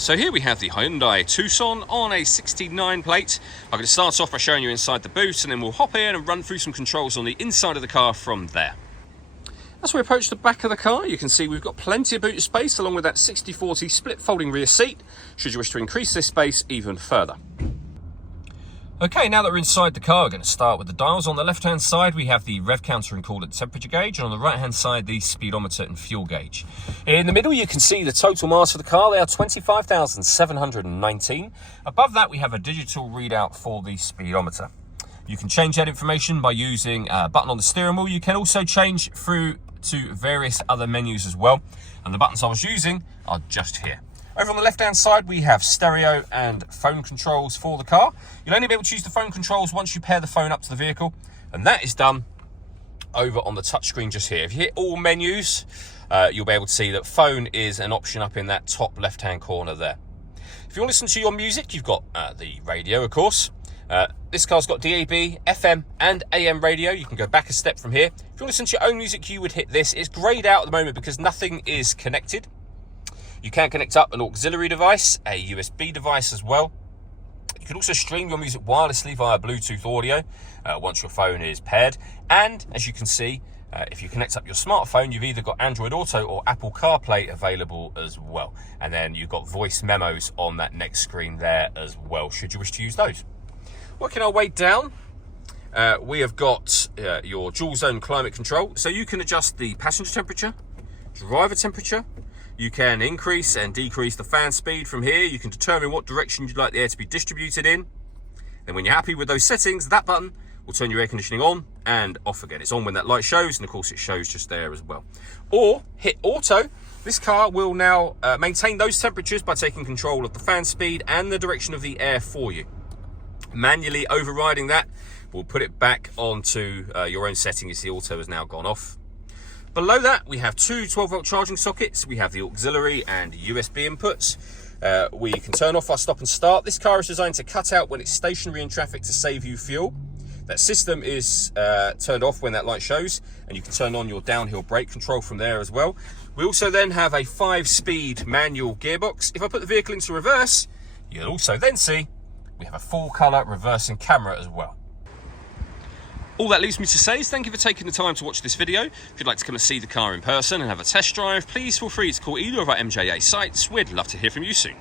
So here we have the Hyundai Tucson on a 69 plate. I'm going to start off by showing you inside the boot, and then we'll hop in and run through some controls on the inside of the car from there. As we approach the back of the car, you can see we've got plenty of boot space along with that 60/40 split folding rear seat, should you wish to increase this space even further. Okay, now that we're inside the car, we're going to start with the dials. On the left-hand side, we have the rev counter and coolant temperature gauge, and on the right-hand side, the speedometer and fuel gauge. In the middle, you can see the total miles for the car. They are 25,719. Above that, we have a digital readout for the speedometer. You can change that information by using a button on the steering wheel. You can also change through to various other menus as well, and the buttons I was using are just here. Over on the left-hand side, we have stereo and phone controls for the car. You'll only be able to use the phone controls once you pair the phone up to the vehicle, and that is done over on the touchscreen just here. If you hit all menus, you'll be able to see that phone is an option up in that top left-hand corner there. If you want to listen to your music, you've got the radio, of course. This car's got DAB, FM, and AM radio. You can go back a step from here. If you want to listen to your own music, you would hit this. It's greyed out at the moment because nothing is connected. You can connect up an auxiliary device, a USB device as well. You can also stream your music wirelessly via Bluetooth audio once your phone is paired. And as you can see, if you connect up your smartphone, you've either got Android Auto or Apple CarPlay available as well. And then you've got voice memos on that next screen there as well, should you wish to use those. Working our way down, we have got your dual zone climate control. So you can adjust the passenger temperature, driver temperature. You can increase and decrease the fan speed from here. You can determine what direction you'd like the air to be distributed in. Then when you're happy with those settings, that button will turn your air conditioning on and off again. It's on when that light shows, and of course it shows just there as well. Or hit auto. This car will now maintain those temperatures by taking control of the fan speed and the direction of the air for you. Manually overriding that will put it back onto your own setting. You see auto has now gone off. Below that, we have two 12-volt charging sockets. We have the auxiliary and USB inputs. We can turn off our stop and start. This car is designed to cut out when it's stationary in traffic to save you fuel. That system is turned off when that light shows, and you can turn on your downhill brake control from there as well. We also then have a 5-speed manual gearbox. If I put the vehicle into reverse, you'll also then see we have a full-color reversing camera as well. All that leaves me to say is thank you for taking the time to watch this video. If you'd like to come and see the car in person and have a test drive, please feel free to call either of our MJA sites. We'd love to hear from you soon.